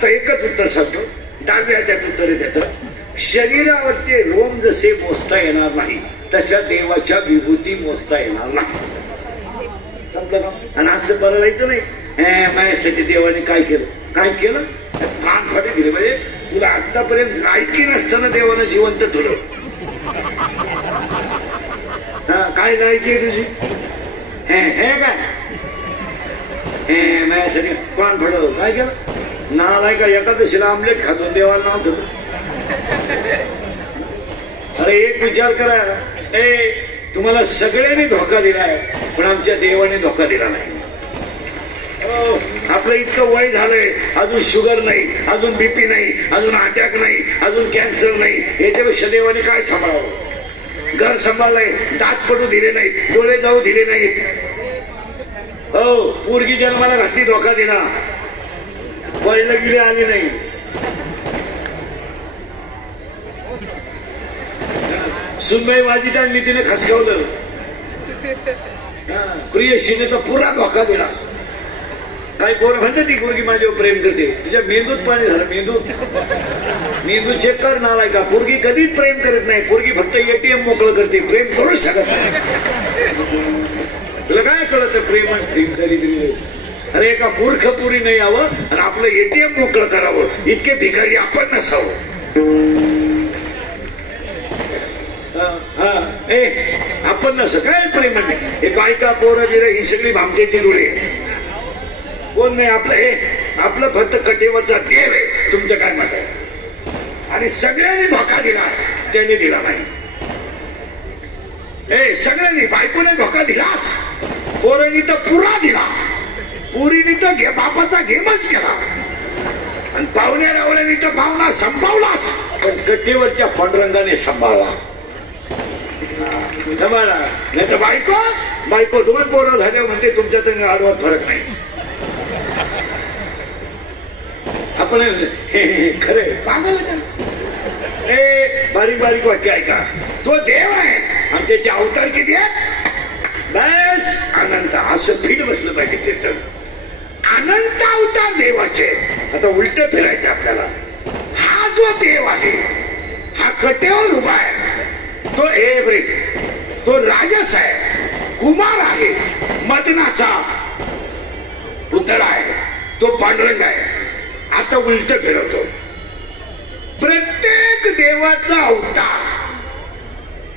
आता एकच उत्तर सांगतो, डाव्या हातात उत्तर आहे त्याचं. शरीरावरचे रोम जसे मोजता येणार नाही तशा देवाच्या विभूती मोजता येणार नाही. समजलं का? आणि असं बरळायचं नाही, माझ्यासाठी देवाने काय केलं काय केलं, कान फाटे दिले. म्हणजे तुला आतापर्यंत लायकी नसताना देवानं जिवंत ठेवलं. काय लायकी आहे तुझी? हे काय माझ्यासाठी कान फाटत काय केलं? नालाय का एकादशीला आमलेट खातो देवाला नाव ठेवलं. अरे एक विचार करा, तुम्हाला सगळ्यांनी धोका दिलाय पण आमच्या देवाने धोका दिला नाही. आपलं इतकं वय झालंय, अजून शुगर नाही, अजून बीपी नाही, अजून अटॅक नाही, अजून कॅन्सर नाही. याच्यापेक्षा देवाने काय सांभाळावं? घर सांभाळलंय, दात पडू दिले नाही, डोळे जाऊ दिले नाही. हो, पोरगी जन्माला घातली, धोका दिला, वळलं गेले आली नाही. सुनबाई वाजीत आणली, तिने खसकावलं. प्रियशीने तर पुरा धोका दिला. काही पोरं म्हणते ती पोरगी माझ्यावर प्रेम करते, तुझ्या मेंदूत पाणी झालं. मेंदू चेक कर नालाय का. पोरगी कधीच प्रेम करत नाही, पोरगी फक्त एटीएम मोकळं करते, प्रेम करूच शकत नाही. तुला काय कळत प्रेम आणि प्रेम तरी? अरे एका मूर्ख पुरी नाही यावं आणि आपलं एटीएम मोकळं करावं, इतके भिकारी आपण नसावं. आपण नसं काय प्रेम नाही. हे बायका पोरं गेलं ही सगळी भामटेची जुळे. कोण नाही आपलं, आपलं फक्त कटेवरचा देव आहे. तुमचं काय मत आहे? आणि सगळ्यांनी धोका दिला, त्याने दिला नाही. सगळ्यांनी, बायकोने धोका दिलाच, पोरांनी तर पुरा दिला, पुरीने तर बापाचा गेमच केला, आणि पाहुण्या रावल्याने तर पाहुणा संभावलाच, पण कटेवरच्या पांडुरंगाने सांभाळला. नाही तर बायको 2 पोरं झाल्या म्हणते तुमच्यात आडवात फरक नाही. आपण खरे पागल. बारीक बारीक वाक्य ऐका. तो देव आहे आणि त्याचे अवतार किती आहेत? बस अनंत. असं फिट बसलं पाहिजे कीर्तन. अनंत अवतार देवाचे. आता उलट फिरायचं आपल्याला. हा जो देव आहे हा कटेवर उभा आहे. तो राजस आहे, कुमार आहे, मदनाचा पुतळा आहे, तो पांडुरंग आहे. आता उलट फिरवतो. प्रत्येक देवाचा अवतार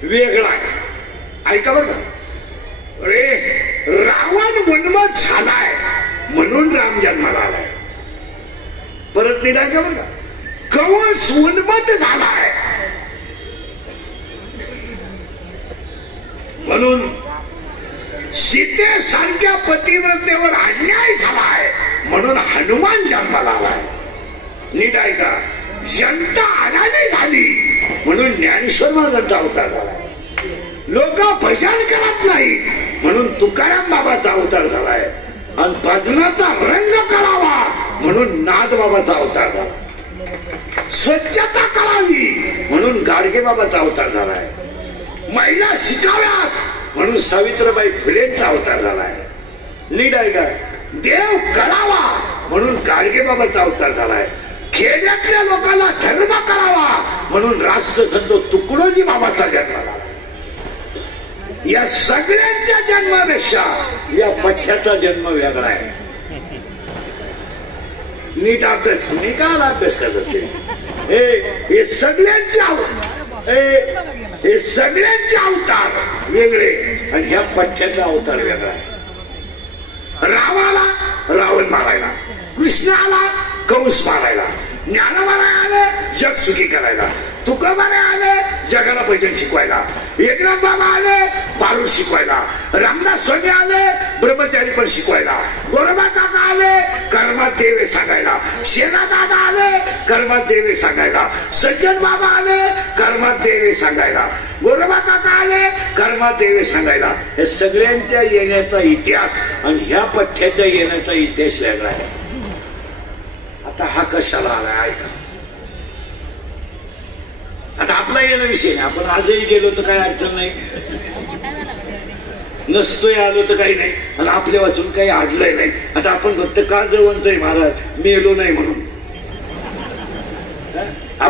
वेगळा आहे. ऐका बरं का. रावण उन्मत्त झालाय म्हणून राम जन्माला आलाय. परत नाही ऐका बरं का. कंस उन्मत्त झालाय म्हणून सीतेसारख्या पतिव्रतेवर अन्याय झालाय म्हणून हनुमान जन्माला आलाय. नीट ऐका. जनता अडाणी झाली म्हणून ज्ञानेश्वर महाराजांचा अवतार झालाय. लोक भजन करत नाही म्हणून तुकाराम बाबाचा अवतार झालाय. आणि भजनाचा रंग करावा म्हणून नाथ बाबाचा अवतार झाला. स्वच्छता करावी म्हणून गाडगे बाबाचा अवतार झालाय. महिला शिकाव्यात म्हणून सावित्रीबाई फुलेंचा अवतार झालाय. नीट ऐका. देव करावा म्हणून गाडगे बाबाचा अवतार झालाय. खेड्यातल्या लोकांना धर्म करावा म्हणून राष्ट्रसंत तुकडोजी बाबाचा जन्म झाला. या सगळ्यांच्या जन्मापेक्षा या पठ्याचा जन्म वेगळा आहे. नीट अभ्यास. तुम्ही काय अभ्यास करत होते? हे सगळ्यांचे अवतार वेगळे आणि ह्या पठ्याचा अवतार वेगळा आहे. रामाला रावण मारायला, कृष्णाला कंस मारायला, ज्ञानोबा आले जग सुखी करायला, तुकोबा आले जगाला भजन शिकवायला, एकनाथ बाबा आले पारूड शिकवायला, रामदास स्वामी आले ब्रह्मचारी पण शिकवायला, गोरोबा काका आले कर्मात देवे सांगायला, शेरा दादा आले कर्मात देवे सांगायला, सज्जन बाबा आले कर्मात देवे सांगायला, गोरोबा काका आले कर्मात देवे सांगायला. हे सगळ्यांच्या येण्याचा इतिहास आणि ह्या पठ्याच्या येण्याचा इतिहास वेगळा आहे. आता हा कशाला आलाय ऐका. आता आपला येणं विषय नाही. आपण आजही गेलो तर काही अडचण नाही, नसतोय आलो तर काही नाही, आणि आपल्या वाचून काही आडलंय नाही. आता आपण फक्त का जवळतोय महाराज मेलो नाही म्हणून.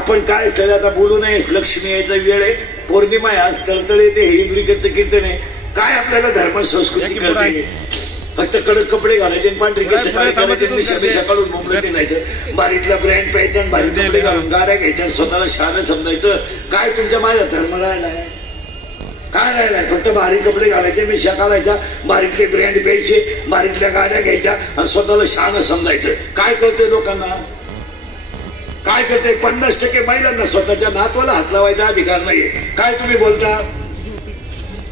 आपण काय सगळं आता बोलू नये, लक्ष्मी यायचा वेळ आहे, पौर्णिमा आहे, आज तळतळे ते इंद्रिकचं कीर्तन आहे. काय आपल्याला धर्म संस्कृती करते? फक्त कडक कपडे घालायचे, पांढरी केस करायचे, काढून मोकळं फिरायचं, बारीतला ब्रँड प्यायचा, बारीक कपडे घालून गाड्या घ्यायच्या, स्वतःला शहाणं समजायचं. काय तुमच्या माझा धर्म राहिलाय? काय राहिलाय? फक्त बारीक कपडे घालायचे, मिशा काढायचा, बारीकले ब्रँड प्यायचे, बारीकल्या गाड्या घ्यायच्या आणि स्वतःला शहाणं समजायचं. काय करतोय लोकांना? काय करते? 50% महिलांना स्वतःच्या नातवाला हात लावायचा अधिकार नाहीये. काय तुम्ही बोलता?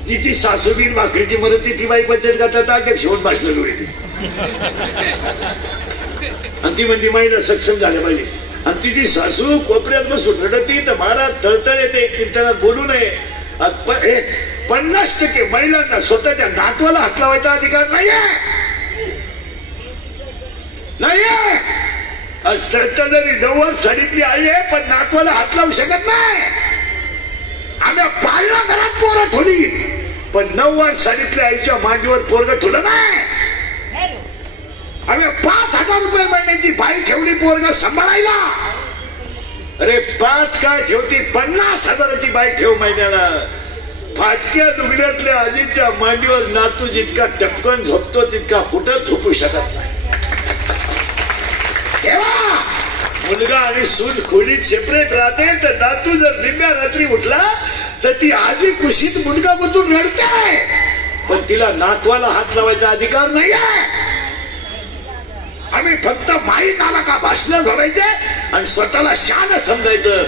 जिची सासूबीन भाकरीची मदत ती बाई बचत गटात अध्यक्ष होऊन भाषण जोडते आणि ती म्हणती महिला सक्षम झाल्या पाहिजे. आणि तिची सासू कोपऱ्यात बसून रडती तर महाराज तळतळ येते, कीर्तनात बोलू नये. 50% महिलांना स्वतःच्या नातवाला हात लावायचा अधिकार नाहीये. आज तळतळी 90 साडीतली आई आहे, पण नातवाला हात लावू शकत नाही. आम्ही पाळणा घरात पोरं ठेवली, पण 90 साडीतल्या आईच्या मांडीवर पोरग ठेवलं नाही. आम्ही 5,000 रुपये महिन्याची बाई ठेवली पोरग सांभाळायला. अरे 5 काय ठेवती, 50,000ची बाई ठेव महिन्याला. फाटक्या दुगड्यातल्या आजीच्या मांडीवर नातू जितका टपकन झोपतो तितका कुठं झोपू शकत नाही. मुलगा आणि सून खोलीत सेपरेट राहते, तर नातू जर निम्म्या रात्री उठला तर ती आजी कुशीत मुलगा बसून रडते, पण तिला नातवाला हात लावायचा अधिकार नाही आहे. आम्ही फक्त माईक आला का भाषण जोडायचे आणि स्वतःला शान समजायचं.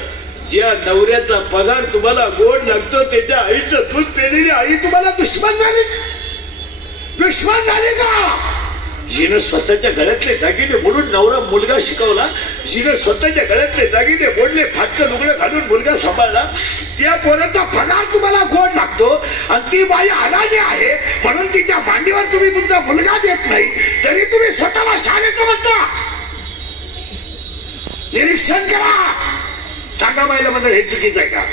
ज्या नवऱ्याचा पगार तुम्हाला गोड लागतो त्याच्या आईचं दूध पेलेली आई तुम्हाला दुश्मन झाली का? जिने स्वतःच्या गळ्यातले दागिने मोडून नवरा मुलगा शिकवला, जिने स्वतःच्या गळ्यातले दागिने मोडले, फाटकं लुगडं घालून मुलगा सांभाळला, त्या पोराचा पगार तुम्हाला गोड लागतो आणि ती बाई अडाणी आहे म्हणून तिच्या मांडीवर तुम्ही तुमचा मुलगा देत नाही, तरी तुम्ही स्वतःला शाणे समजता. निरीक्षण करा, सांगा बाईला मंडळ हे चुकीचं आहे का?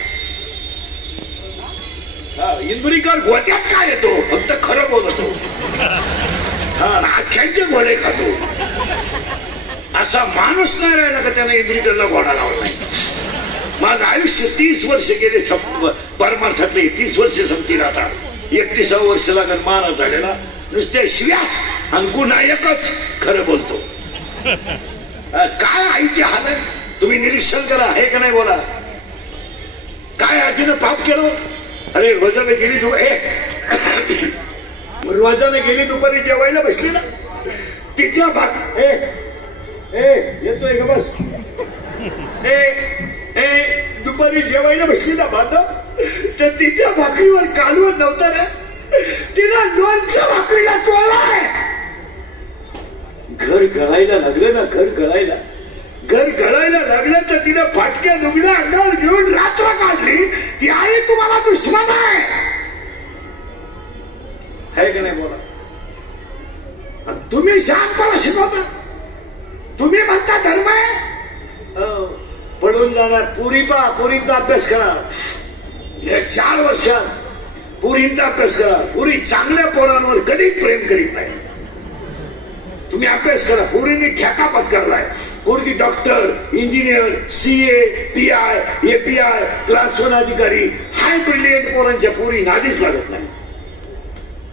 इंदुरीकर गोत्यात काय येतो? फक्त खरं बोलतो, आख्यांचे घोडे खातो. असा माणूस नाही राहिला का त्याने इंद्रिकरला घोडा लावला नाही. माझं आयुष्य 30 वर्ष गेले परमार्थातले 30 वर्ष संपतील. आता 31वं वर्ष लागत महाराज झालेला. नुसत्या शिव्याच आणि गुन्हा एकच खरं बोलतो. काय आईची हालत तुम्ही निरीक्षण करा, आहे का नाही बोला. काय आजीनं पाप केलं? अरे रोजाने गेली तू रोजाने गेली दुपारी जेवायला बसली ना, तिच्या येतोय का बस दुपारी जेवायला बसली ना बांधव, तर तिच्या भाकरीवर कालवण नव्हता ना, तिला लोणच्या भाकरीला चोळलाय. घर गळायला लागलं ना, घर गळायला लागलं तर तिने फाटक्या लुगड्या अंगावर घेऊन रात्र काढली. ती आई तुम्हाला दुश्मन आहे का नाही बोला. तुम्ही शहाणपणा शिकवता, तुम्ही म्हणता धर्म आहे. पडून जाणार पुरी पुरींचा अभ्यास करा. या 4 वर्षात पुरींचा अभ्यास करा. पुरी चांगल्या पोरांवर कधी प्रेम करीत नाही. तुम्ही अभ्यास करा. पुरींनी ठेका पत्करलाय. पोरगी doctor, engineer, CA, PI, API, class 1 अधिकारी, हाय ब्रिलियंट पोरांच्या पुरी नादीच लागत नाही.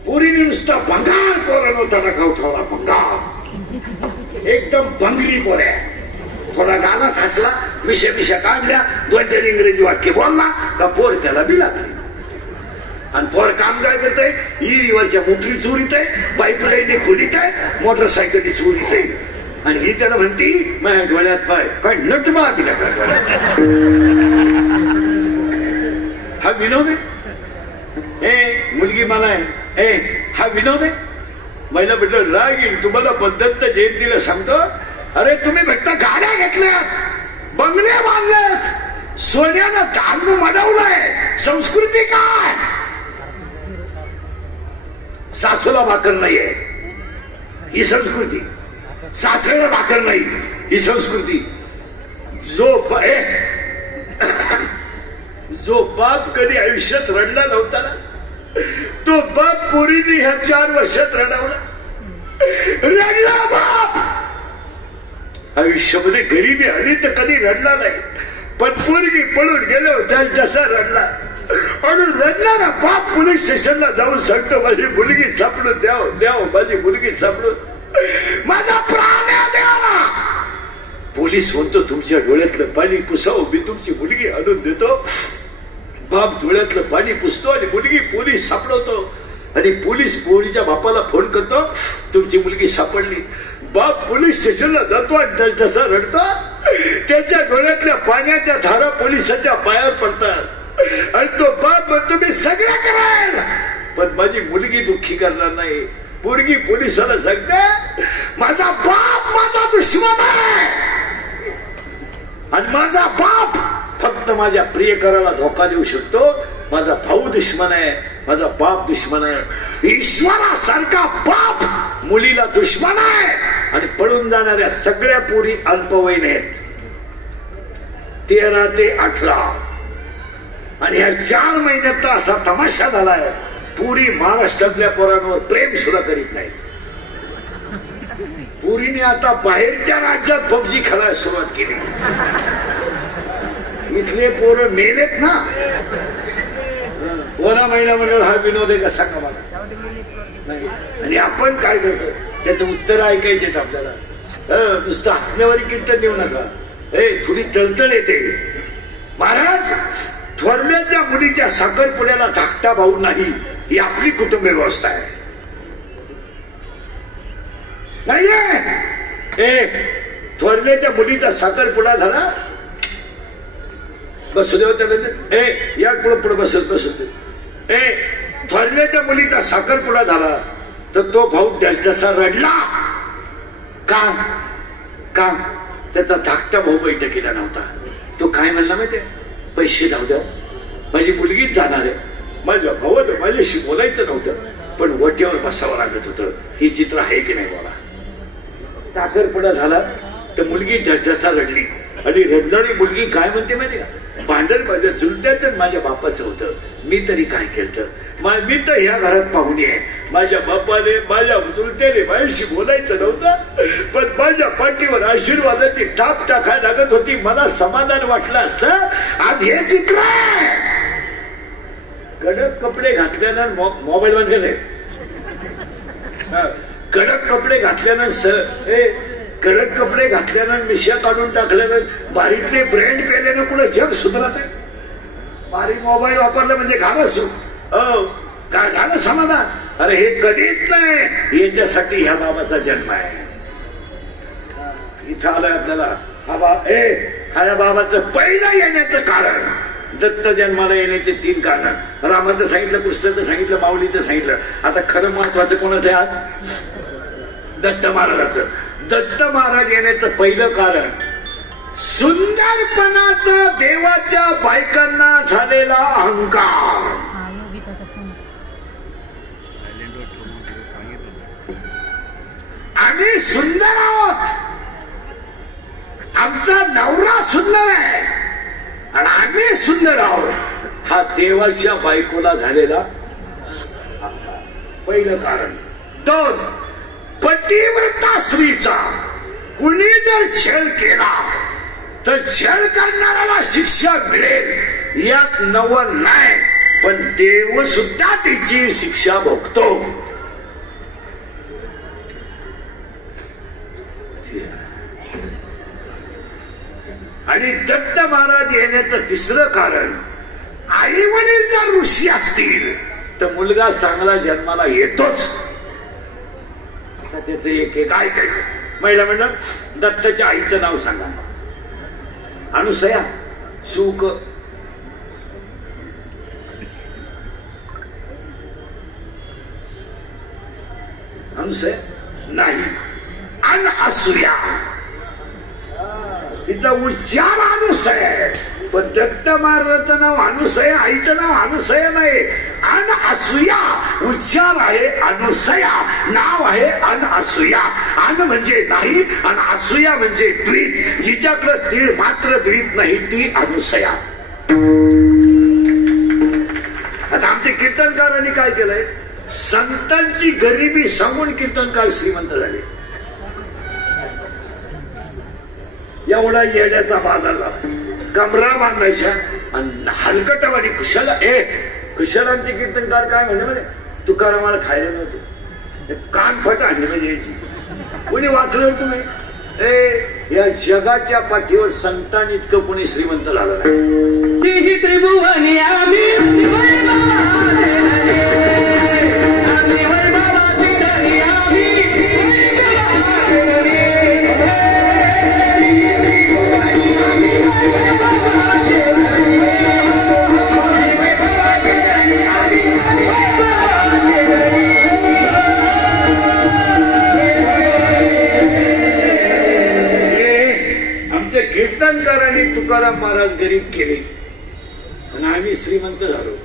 पुरीने नुसता भंगार पोरांनो तडा खाऊ ठेवला. भंगार एकदम भंगरी पोऱ्या. थोडा गाला हसला, मिशा काढल्या, 2-4 इंग्रजी वाक्य बोलला का पोर त्याला बी लागली. आणि पोर काम काय करत आहे? इरीवरच्या मोटरी चोरीत आहे, पाईपलाईन खोलीत आहे, मोटरसायकली चोरीत आहे. आणि ही त्याला म्हणती माझ्या डोळ्यात पाय काय नट माती का काय डोळ्यात. हा विनोद आहे? मुलगी मला आहे, हा विनोद आहे? महिला म्हटलं राग येईल तुम्हाला. पद्धत जयंतीला सांगतो, अरे तुम्ही फक्त गाड्या घेतल्यात, बंगले बांधलेत, सोन्यानं तांदू मडवलंय. संस्कृती काय? सासूला भाकर नाहीये ही संस्कृती, सासऱ्याला भाकर नाही ही संस्कृती. जो बाप कधी आयुष्यात रडला नव्हता ना, तो बाप पोरीने ह्या 4 वर्षात रडवला. रडला बाप. आयुष्यामध्ये गरीबी आली तर कधी रडला नाही. पण पोरगी पळून गेलो जसा रडला आणि रडणारा बाप पोलीस स्टेशनला जाऊन सांगतो माझी मुलगी सापडून द्याव माझी मुलगी सापडून माझा प्राण द्यावा. पोलीस म्हणतो तुमच्या डोळ्यातलं पाणी पुसावं मी तुमची मुलगी आणून देतो. बाप डोळ्यातलं पाणी पुसतो आणि मुलगी पोलीस सापडवतो आणि पोलीस पोरीच्या बापाला फोन करतो तुमची मुलगी सापडली. बाप पोलीस स्टेशनला जातो आणि जसा रडतो त्याच्या डोळ्यातल्या पाण्याच्या धारा पोलिसाच्या पायावर पडतात आणि तो बाप म्हणतो मी सगळं कराल पण माझी मुलगी दुःखी करणार नाही. पोरगी पोलिसाला सांगते माझा बाप माझा दुश्मन आहे आणि माझा बाप फक्त माझ्या प्रियकराला धोका देऊ शकतो. माझा भाऊ दुश्मन आहे माझा बाप दुश्मन आहे. ईश्वरासारखा बाप मुलीला दुश्मन आहे आणि पळून जाणाऱ्या सगळ्या पोरी अल्पवयीन आहेत 13 ते 18 आणि ह्या 4 महिन्यात असा तमाशा झालाय पुरी महाराष्ट्रातल्या पोरांवर प्रेम सुद्धा करीत नाहीत. पुरीने आता बाहेरच्या राज्यात पबजी खेळायला सुरुवात केली. इथले पोरं मेलेत ना. कोणा महिना मंडळ हा विनोद आहे का सांगा मला नाही. आणि आपण काय करतो त्याचं उत्तर ऐकायचे आपल्याला. नुसतं हसण्यावारी कीर्तन देऊ नका. थोडी तळतळ येते. महाराज थोरल्याच्या मुलीच्या साखरपुड्याला धाकटा भाऊ नाही ही आपली कुटुंब व्यवस्था आहे. नाहीये थोरल्याच्या मुलीचा साखरपुडा झाला बसू देव त्याला या पुढे बसत थोरल्याच्या मुलीचा साखरपुडा झाला तर तो भाऊ जसा रडला का का त्याचा धाकटा भाऊ बैठकीला नव्हता. तो काय म्हणला माहितीये पैसे जाऊ द्या माझी मुलगीच जाणार आहे. माझ्या भावाला माझ्याशी बोलायचं नव्हतं पण वट्यावर बसावं लागत होतं. ही चित्र आहे की नाही बोला. साखरपुडा झाला तर मुलगी ढसढसा रडली आणि रडणारी मुलगी काय म्हणते माहिती का भांडण माझ्या चुलत्याचं माझ्या बापाचं होतं. मी तरी काय केलं मी तर ह्या घरात पाहुणे आहे. माझ्या बापाने माझ्या चुलत्याने माझ्याशी बोलायचं नव्हतं पण माझ्या पाठीवर आशीर्वादाची टाप टाकायला लागत होती. मला समाधान वाटलं असतं. आज हे चित्र आहे. कडक कपडे घातल्यानं मोबाईल बंद केले. कडक कपडे घातल्यानं कडक कपडे घातल्यानं मिश्या काढून टाकल्यानं बारीतले ब्रँड पेल्यानं कुठं जग सुधारत आहे. बारीक मोबाईल वापरला म्हणजे घालच काय झालं समाधान. अरे हे कधीच नाही. याच्यासाठी ह्या बाबाचा जन्म आहे. इथं आलंय आपल्याला हा या बाबाचं पहिलं येण्याचं कारण. दत्त जन्माला येण्याचे 3 कारण. रामाचं सांगितलं कृष्णाचं सांगितलं माऊलीचं सांगितलं. आता खरं महत्वाचं कोणाचं आहे आज दत्त महाराजाचं. दत्त महाराज येण्याचं पहिलं कारण सुंदरपणाचं देवाच्या बायकांना झालेला अहंकार. आम्ही सुंदर आहोत आमचा नवरा सुंदर आहे आणि आम्ही सुंदर आहोत हा देवाच्या बायकोला झालेला पहिलं कारण. 2 पतिव्रता स्त्रीचा कुणी जर छळ केला तर छळ करणाऱ्याला शिक्षा मिळेल यात नवल नाही पण देव सुद्धा तिची शिक्षा भोगतो. आणि दत्त महाराज येण्याचं 3रं कारण आई वडील जर ऋषी असतील तर मुलगा चांगला जन्माला येतोच. त्याचं एक ऐकायचं. महिला म्हणलं दत्ताच्या आईचं नाव सांगा. अनुसया सुख अनुसया नाही अन असूया तिचा उच्चार अनुसय आहे पण दत्त महाराजाचं नाव अनुसया आईचं नाव अनुसया नाही. अन असूया उच्चार आहे अनुसया नाव आहे अन असूया. अन म्हणजे नाही आणि असूया म्हणजे द्वीप. जिच्याकडं तीळ मात्र द्वीप नाही ती अनुसया. आता आमचे कीर्तनकारांनी काय केलंय संतांची गरिबी सांगून कीर्तनकार श्रीमंत झाले. एवढा येण्याचा बाजार झाला. कमरा बांधायच्या आणि हलकटवाडी कुशलांचे कीर्तनकार काय म्हणे तुकारामाला खायला नव्हते कान फट आणले म्हणजे यायची कोणी वाचलं तुम्ही या जगाच्या पाठीवर संतान इतकं कोणी श्रीमंत झालं नाही त्रिभुवनी कीर्तनकारांनी तुकाराम महाराज गरीब केले आणि आम्ही श्रीमंत झालो.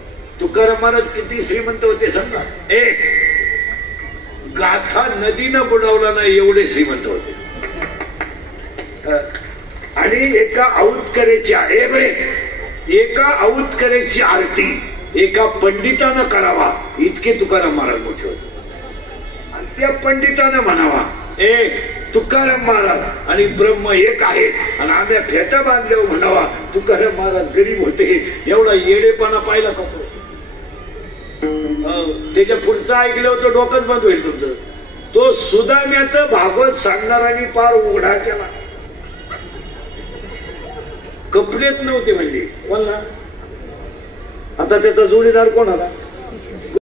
तुकाराम महाराज किती श्रीमंत होते सांगा. गाथा नदीनं बुडवला नाही एवढे श्रीमंत होते. आणि एका औतकरेची आरती एका पंडितानं करावा इतके तुकाराम महाराज मोठे होते. आणि त्या पंडितानं म्हणावा तुकाराम महाराज आणि ब्रह्म एक आहेत आणि आम्ही फेटा बांधल्यावर म्हणावा तुकाराम महाराज गरीब होते. एवढा येडेपणा पाहिला का त्याच्या पुढचं ऐकलं होतं डोकंच बंद होईल तुमचं. तो सुदाम्याचं भागवत सांगणाऱ्यांनी पार उघडा केला. कपडेच नव्हते म्हणजे कोणला. आता त्याचा जोडीदार कोण आला